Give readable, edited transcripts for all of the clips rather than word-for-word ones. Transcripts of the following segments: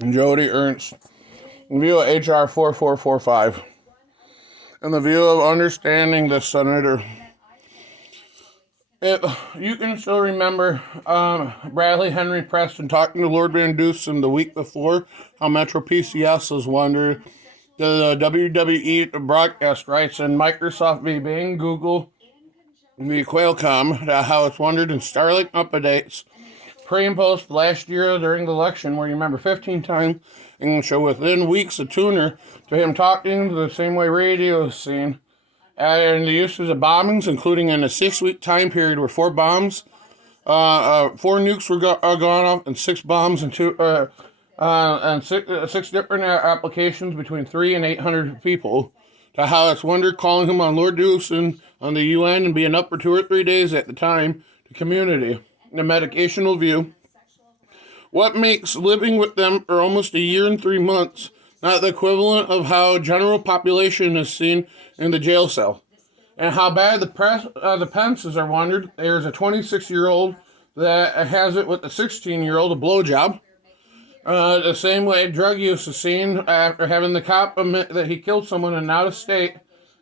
Jody Ernst. In view of H.R. 4445. In the view of understanding the Senator, you can still remember Bradley Henry Preston talking to Lord Van Dusen the week before how Metro PCS was wondered the WWE broadcast rights and Microsoft v. Bing, Google v. Qualcomm, how it's wondered in Starlink updates pre and post last year during the election, where you remember 15 times and show within weeks of tuner to him talking the same way radio is seen. And the uses of bombings, including in a 6-week time period where 4 nukes were gone off, and 6 bombs and six different applications between 3 and 800 people. To how it's wondered calling him on Lord Dewson on the UN and being up for 2 or 3 days at the time to community. The medicational view. What makes living with them for almost a year and 3 months not the equivalent of how general population is seen in the jail cell? And how bad the Pences are wondered. There's a 26-year-old that has it with a 16-year-old, a blowjob. The same way drug use is seen after having the cop admit that he killed someone and out of state.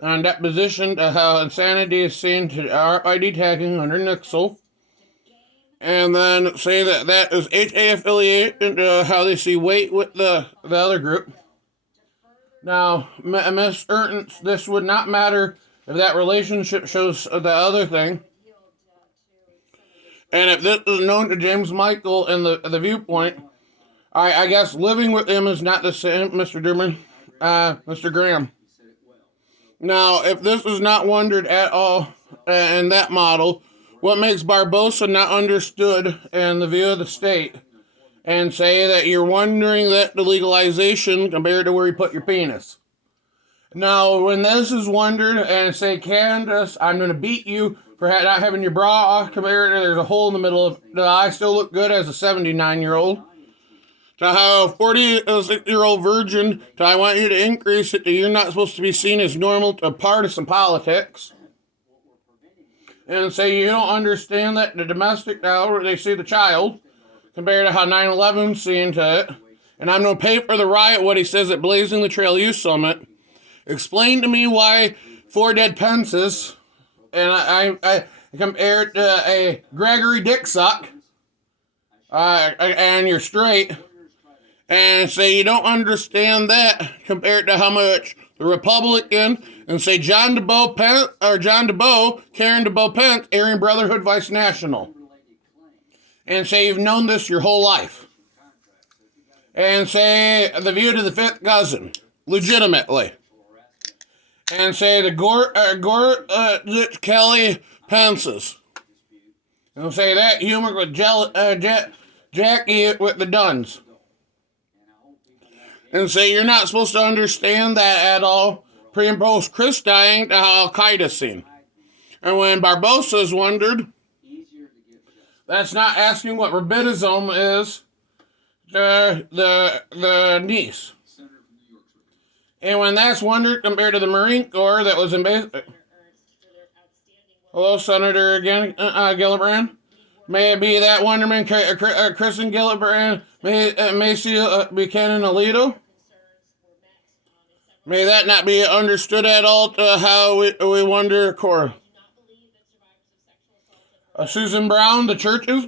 On deposition, how insanity is seen to RFID tagging under Nixel. And then say that is HA affiliated, how they see weight with the other group. Now, Miss Ernst, this would not matter if that relationship shows the other thing. And if this is known to James Michael in the viewpoint, I guess living with him is not the same, Mr. Durman, Mr. Graham. Now, if this is not wondered at all in that model, what makes Barbosa not understood in the view of the state? And say that you're wondering that the legalization compared to where you put your penis. Now, when this is wondered and say, Candace, I'm going to beat you for not having your bra off compared to there's a hole in the middle of the I still look good as a 79-year-old. To how a 46-year-old virgin, to I want you to increase it to you're not supposed to be seen as normal to partisan politics. And say you don't understand that the domestic now, they see the child, compared to how 9/11's seen to it. And I'm going to pay for the riot what he says at Blazing the Trail Youth Summit. Explain to me why 4 dead Pences, and I compared to a Gregory Dicksuck, and you're straight, and say you don't understand that compared to how much the Republican, and say John DeBow, Karen DeBow Pence, Aryan Brotherhood Vice National. And say you've known this your whole life. And say the view to the 5th cousin, legitimately. And say the Kelly Pences. And say that humor with Jackie with the Duns. And say you're not supposed to understand that at all. Pre and post Chris dying to how Al-Qaeda's seen. And when Barbosa's wondered, that's not asking what rabbidism is, the niece. And when that's wondered compared to the Marine Corps that was in base... Hello, Senator again, Gillibrand. May it be that Wonderman, Kristen Gillibrand, Macy Buchanan Alito. May that not be understood at all to how we wonder Corps. Susan Brown, the churches.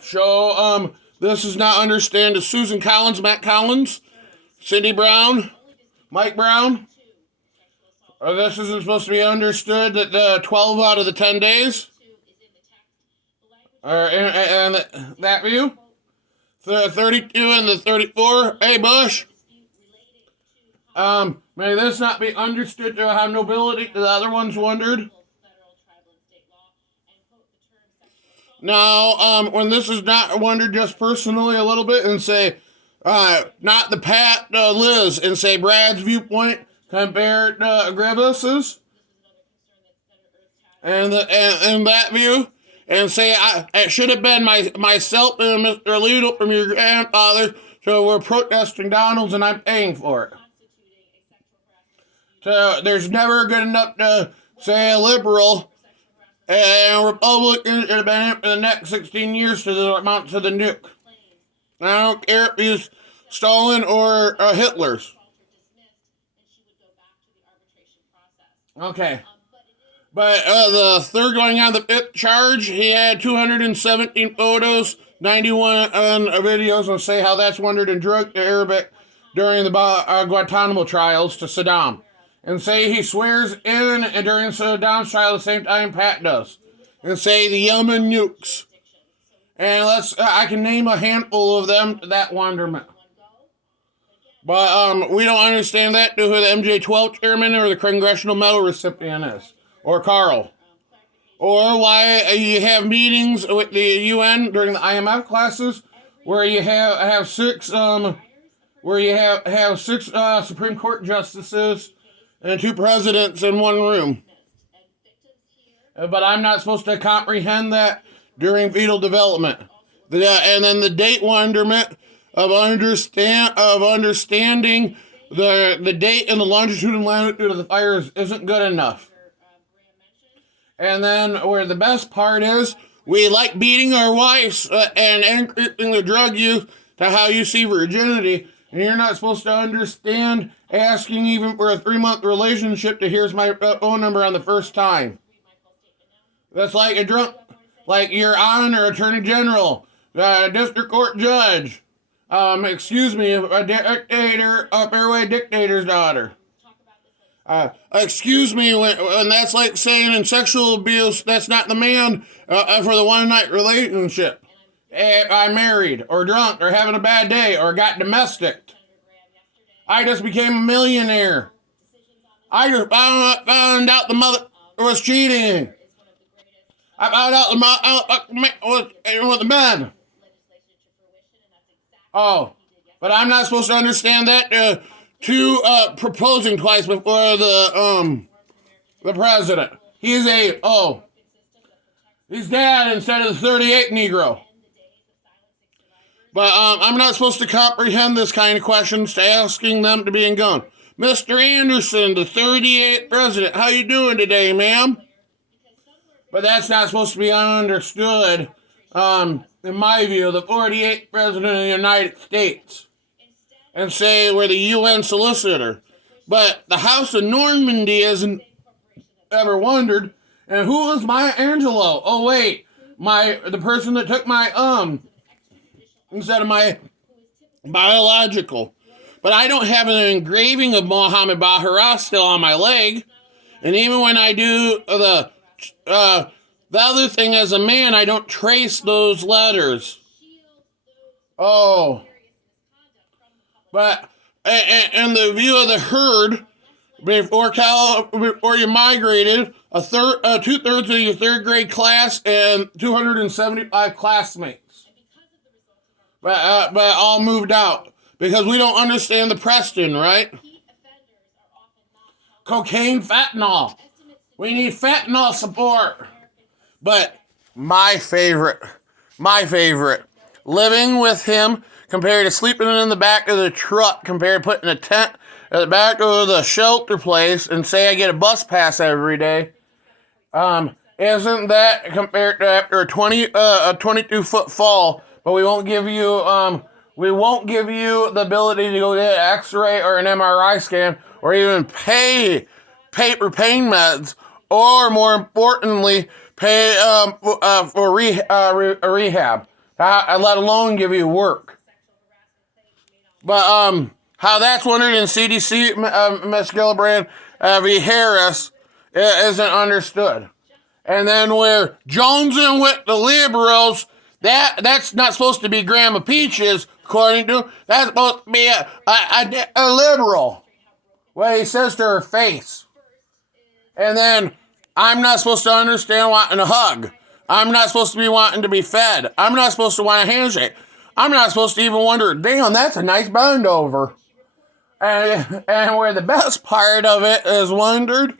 So, this is not understand to Susan Collins, Matt Collins, Cindy Brown, Mike Brown. This isn't supposed to be understood that the 12 out of the 10 days are in that view. The 32 and the 34. Hey, Bush. May this not be understood to how nobility the other ones wondered. Now, when this is not wondered just personally a little bit and say, not the Pat, Liz, and say Brad's viewpoint compared to Grievous' and that view, and say it should have been myself and Mr. Alito from your grandfather, so we're protesting Donald's and I'm paying for it. So there's never good enough to say a liberal and Republican should have been in for the next 16 years to the amount to the nuke. I don't care if he's Stalin or Hitler's. Okay. But the third going on the fifth charge, he had 217 photos, 91 videos, and say how that's wandered and drugged to Arabic during the Guantanamo trials to Saddam. And say he swears in and during Saddam's trial at the same time Pat does. And say the Yemen nukes. And I can name a handful of them to that wonderment. But we don't understand that to who the MJ-12 chairman or the Congressional Medal recipient is. Or Carl. Or why you have meetings with the UN during the IMF classes where you have six Supreme Court justices and 2 presidents in one room. But I'm not supposed to comprehend that during fetal development. And then the date wonderment of understanding the date and the longitude and latitude of the fires isn't good enough. And then where the best part is, we like beating our wives and increasing the drug use to how you see virginity. And you're not supposed to understand asking even for a 3-month relationship to here's my phone number on the first time. That's like a drunk, like your honor, attorney general, district court judge. Excuse me, a dictator, a fairway dictator's daughter. Excuse me, when that's like saying in sexual abuse, that's not the man for the one-night relationship. I'm married, or drunk, or having a bad day, or got domestic. I just became a millionaire. I just found out the mother was cheating. I found out the mother was with the man. Oh, but I'm not supposed to understand that proposing twice before the president. He's dad instead of the 38 Negro. But I'm not supposed to comprehend this kind of questions to asking them to be in gun. Mr. Anderson, the 38th president, how you doing today, ma'am? But that's not supposed to be understood, in my view, the 48th president of the United States. And say we're the UN solicitor. But the House of Normandy hasn't ever wondered, and who is Maya Angelou? Oh wait, the person that took my instead of my biological. But I don't have an engraving of Mohammed Bahara still on my leg. And even when I do the other thing as a man, I don't trace those letters. Oh. But in the view of the herd, before you migrated, 2/3 of your 3rd grade class and 275 classmates. But all moved out because we don't understand the Preston, right? Cocaine, fentanyl. We need fentanyl support. But my favorite, living with him compared to sleeping in the back of the truck, compared to putting a tent at the back of the shelter place and say I get a bus pass every day. Isn't that compared to after a 22-foot fall, but we won't give you the ability to go get an X-ray or an MRI scan or even pay for pain meds or more importantly pay for rehab, let alone give you work. But how that's wondered in CDC, Ms. Gillibrand v. Harris, isn't understood. And then where jonesing with the liberals, that's not supposed to be Grandma Peaches, according to, that's supposed to be a liberal. What he says to her face. And then I'm not supposed to understand wanting a hug. I'm not supposed to be wanting to be fed. I'm not supposed to want a handshake. I'm not supposed to even wonder, damn, that's a nice bend over. And where the best part of it is wondered,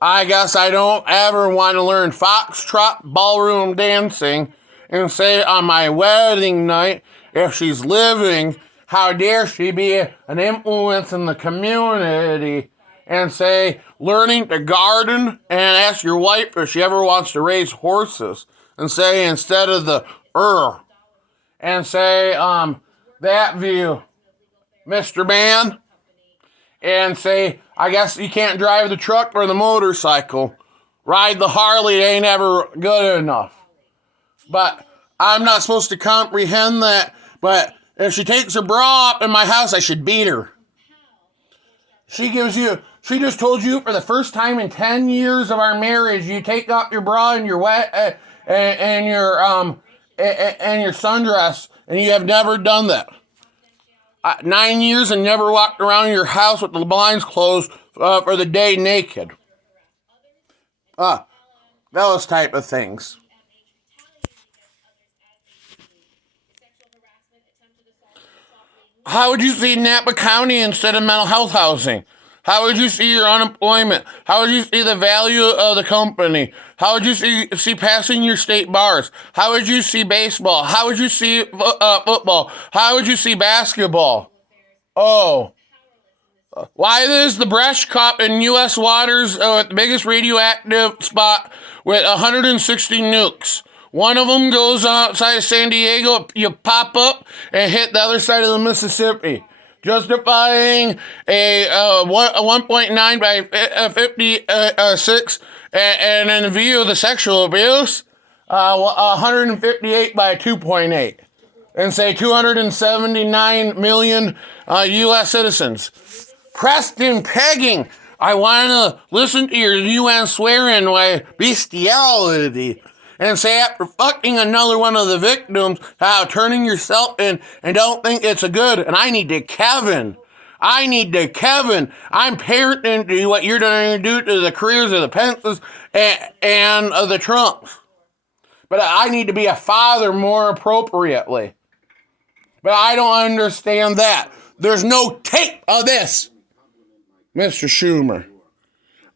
I guess I don't ever want to learn foxtrot ballroom dancing and say on my wedding night, if she's living, how dare she be an influence in the community, and say learning to garden and ask your wife if she ever wants to raise horses, and say instead of the and say, that view, Mr. Man, and say, I guess you can't drive the truck or the motorcycle. Ride the Harley, it ain't ever good enough. But I'm not supposed to comprehend that. But if she takes her bra up in my house, I should beat her. She just told you for the first time in 10 years of our marriage, you take off your bra and your and your sundress, and you have never done that. 9 years and never walked around your house with the blinds closed for the day naked. Those type of things. How would you see Napa County instead of mental health housing? How would you see your unemployment? How would you see the value of the company? How would you see passing your state bars? How would you see baseball? How would you see football? How would you see basketball? Oh. Why is the Bresh Cup in U.S. waters the biggest radioactive spot with 160 nukes? One of them goes outside of San Diego, you pop up and hit the other side of the Mississippi, justifying a 1.9 by 56, and in view of the sexual abuse, 158 by 2.8, and say 279 million U.S. citizens. Preston pegging. I want to listen to your UN swearing by bestiality. And say after fucking another one of the victims, how turning yourself in and don't think it's a good. And I need to Kevin. I'm parenting to what you're going to do to the careers of the Pences and of the Trumps. But I need to be a father more appropriately. But I don't understand that. There's no tape of this, Mr. Schumer.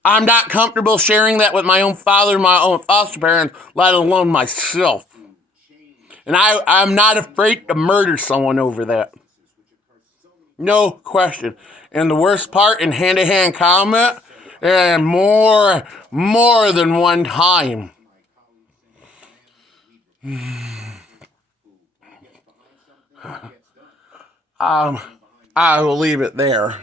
I'm not comfortable sharing that with my own father, my own foster parents, let alone myself. And I'm not afraid to murder someone over that. No question. And the worst part in hand-to-hand combat, and more than one time. I will leave it there.